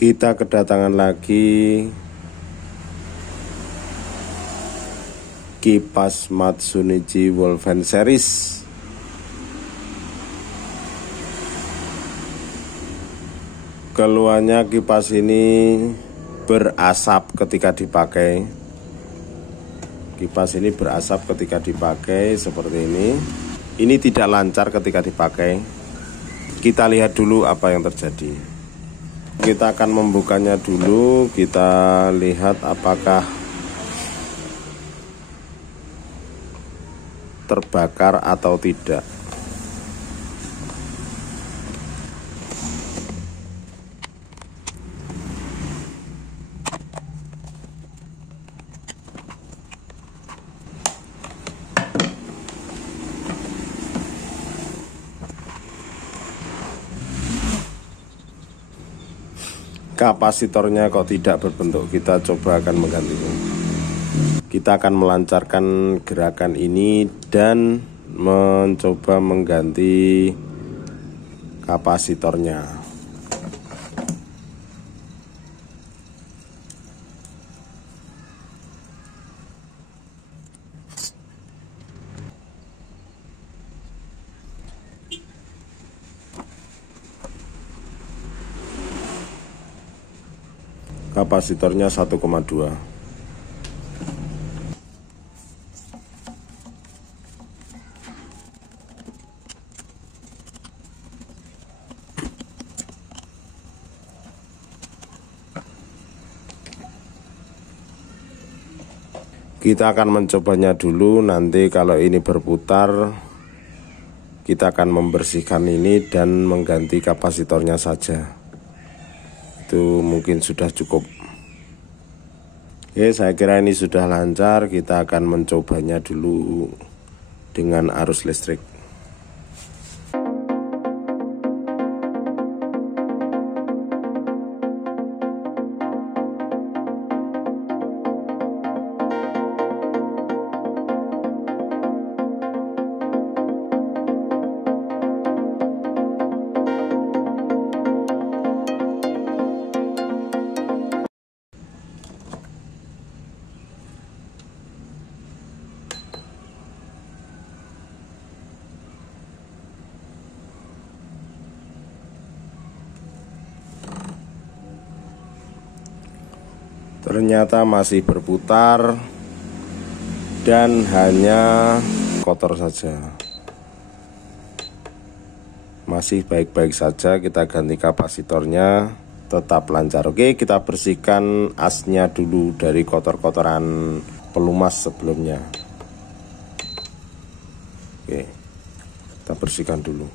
Kita kedatangan lagi kipas Matsunichi Wolfen Series. Keluhannya kipas ini berasap ketika dipakai. Kipas ini berasap ketika dipakai seperti ini. Ini tidak lancar ketika dipakai. Kita lihat dulu apa yang terjadi. Kita akan membukanya dulu. Kita lihat apakah terbakar atau tidak. Kapasitornya kok tidak berbentuk, kita coba akan menggantinya. Kita akan melancarkan gerakan ini dan mencoba mengganti kapasitornya. Kapasitornya 1,2. Kita akan mencobanya dulu, nanti kalau ini berputar kita akan membersihkan ini dan mengganti kapasitornya saja. Itu mungkin sudah cukup. Oke, saya kira ini sudah lancar. Kita akan mencobanya dulu dengan arus listrik. Ternyata masih berputar dan hanya kotor saja. Masih baik-baik saja, kita ganti kapasitornya, tetap lancar. Oke, kita bersihkan asnya dulu dari kotor-kotoran pelumas sebelumnya. Oke, kita bersihkan dulu.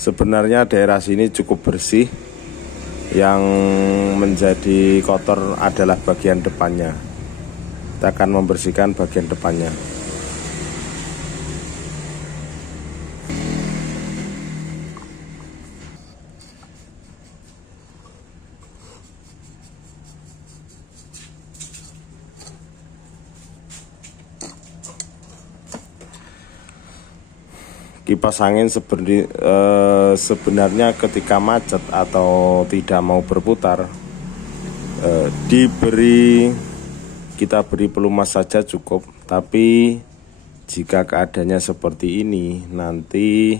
Sebenarnya daerah sini cukup bersih. Yang menjadi kotor adalah bagian depannya. Kita akan membersihkan bagian depannya. Kipas angin sebenarnya ketika macet atau tidak mau berputar, kita beri pelumas saja cukup. Tapi jika keadaannya seperti ini, nanti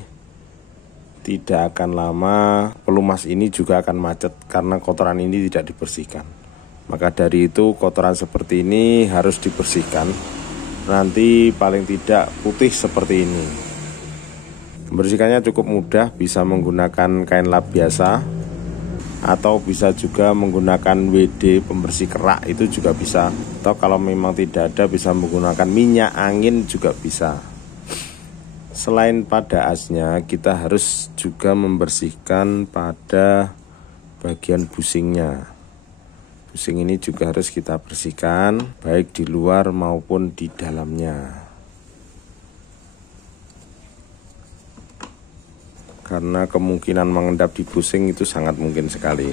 tidak akan lama pelumas ini juga akan macet karena kotoran ini tidak dibersihkan. Maka dari itu kotoran seperti ini harus dibersihkan. Nanti paling tidak putih seperti ini. Membersihkannya cukup mudah, bisa menggunakan kain lap biasa. atau bisa juga menggunakan WD pembersih kerak, itu juga bisa. Atau kalau memang tidak ada bisa menggunakan minyak angin juga bisa. Selain pada asnya, kita harus juga membersihkan pada bagian busingnya. Busing ini juga harus kita bersihkan, baik di luar maupun di dalamnya. Karena kemungkinan mengendap di busing itu sangat mungkin sekali.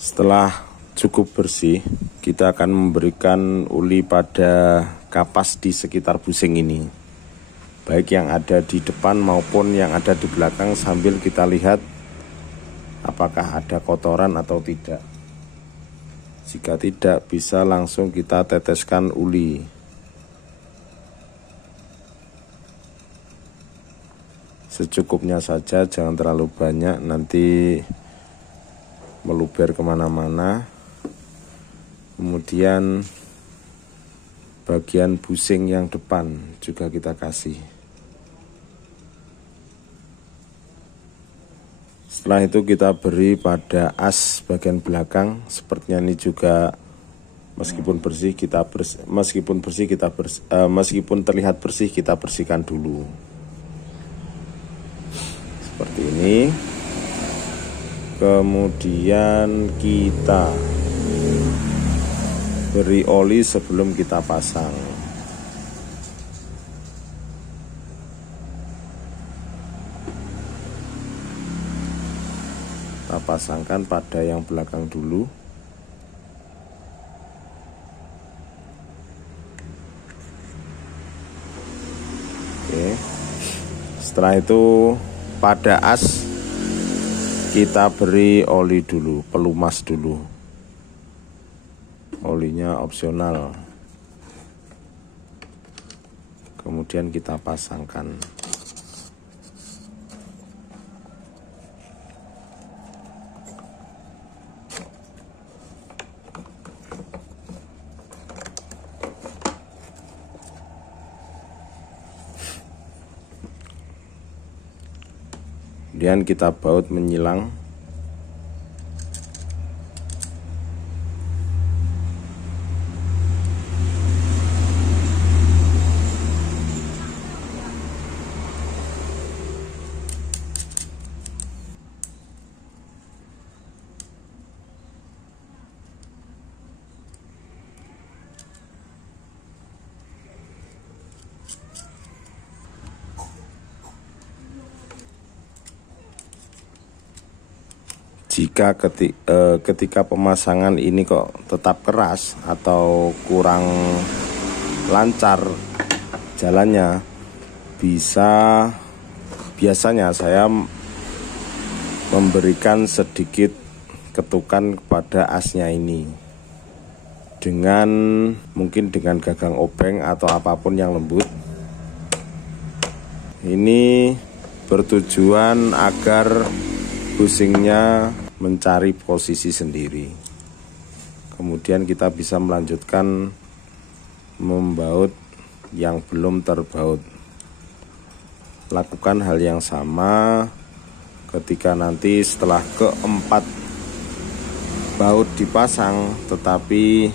Setelah cukup bersih, kita akan memberikan uli pada kapas di sekitar busing ini, baik yang ada di depan maupun yang ada di belakang, sambil kita lihat apakah ada kotoran atau tidak. Jika tidak, bisa langsung kita teteskan uli. Secukupnya saja, jangan terlalu banyak, nanti meluber kemana-mana. Kemudian bagian busing yang depan juga kita kasih. Setelah itu kita beri pada as bagian belakang. Sepertinya ini juga meskipun terlihat bersih, kita bersihkan dulu. Seperti ini. Kemudian kita beri oli sebelum kita pasang. Kita pasangkan pada yang belakang dulu. Oke. Setelah itu pada as kita beri oli dulu, pelumas dulu. Olinya opsional. Kemudian kita pasangkan. Kemudian kita baut menyilang. Jika ketika pemasangan ini kok tetap keras atau kurang lancar jalannya, biasanya saya memberikan sedikit ketukan kepada asnya ini mungkin dengan gagang obeng atau apapun yang lembut. Ini bertujuan agar busingnya mencari posisi sendiri. Kemudian kita bisa melanjutkan membaut yang belum terbaut. Lakukan hal yang sama ketika nanti setelah keempat baut dipasang tetapi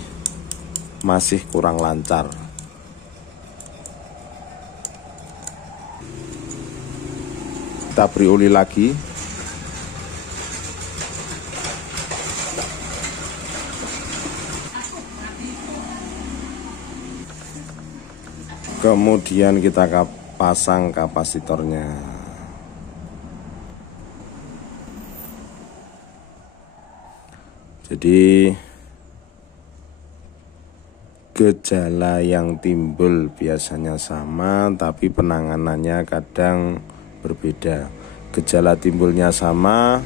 masih kurang lancar. Kita beri oli lagi. Kemudian kita pasang kapasitornya. Jadi gejala yang timbul biasanya sama, tapi penanganannya kadang berbeda. Gejala timbulnya sama,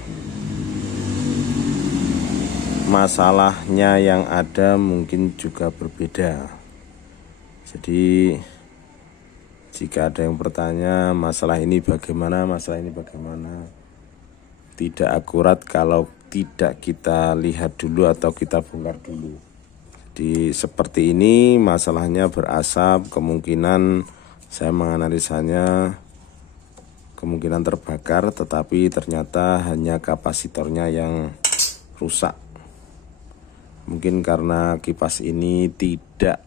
masalahnya yang ada mungkin juga berbeda. Jadi jika ada yang bertanya masalah ini bagaimana, tidak akurat kalau tidak kita lihat dulu atau kita bongkar dulu. Jadi seperti ini masalahnya berasap, kemungkinan saya menganalisanya kemungkinan terbakar, tetapi ternyata hanya kapasitornya yang rusak. Mungkin karena kipas ini tidak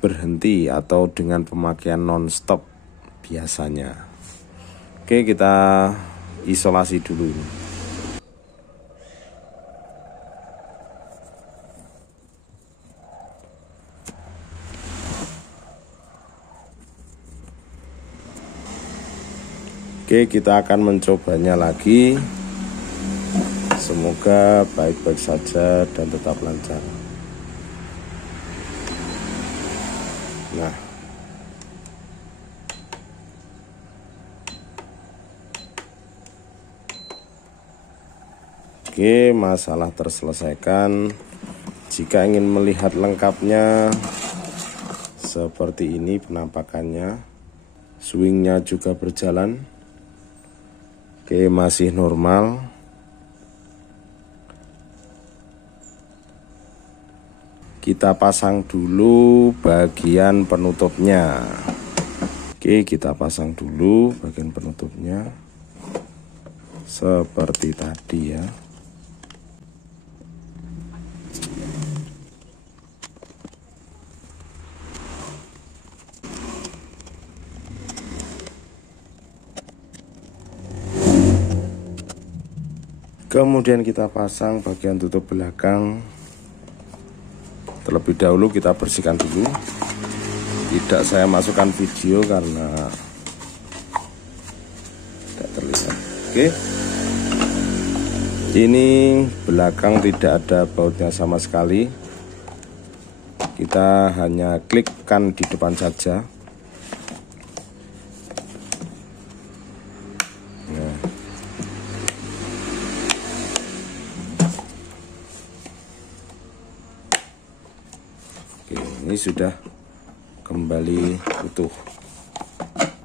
berhenti atau dengan pemakaian non-stop biasanya. Oke, kita isolasi dulu ini. Oke, kita akan mencobanya lagi. Semoga baik-baik saja dan tetap lancar. Nah, oke, masalah terselesaikan. Jika ingin melihat lengkapnya, seperti ini penampakannya. Swingnya juga berjalan. Oke, masih normal. Kita pasang dulu bagian penutupnya. Oke, kita pasang dulu bagian penutupnya. Seperti tadi ya. Kemudian kita pasang bagian tutup belakang. Terlebih dahulu kita bersihkan dulu. Tidak saya masukkan video karena tidak terlihat. Oke. Ini belakang tidak ada bautnya sama sekali. Kita hanya klikkan di depan saja. Nah. Oke, ini sudah kembali utuh.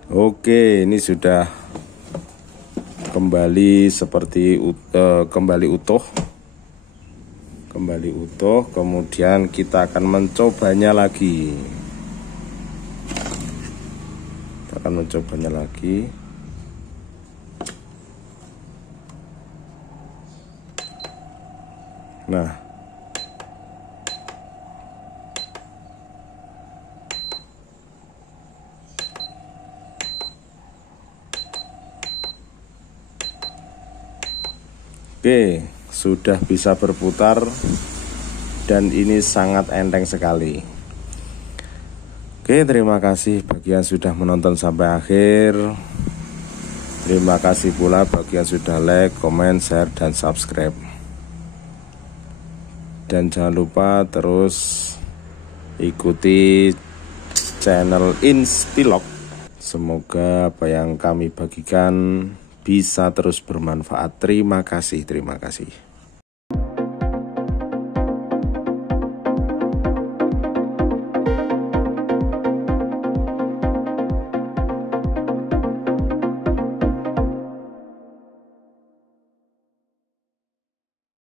Oke, ini sudah kembali seperti kembali utuh. Kemudian kita akan mencobanya lagi. Nah, oke, sudah bisa berputar dan ini sangat enteng sekali. Oke, terima kasih bagi yang sudah menonton sampai akhir. Terima kasih pula bagi yang sudah like, komen, share, dan subscribe. Dan jangan lupa terus ikuti channel Inspilog. Semoga apa yang kami bagikan bisa terus bermanfaat. Terima kasih.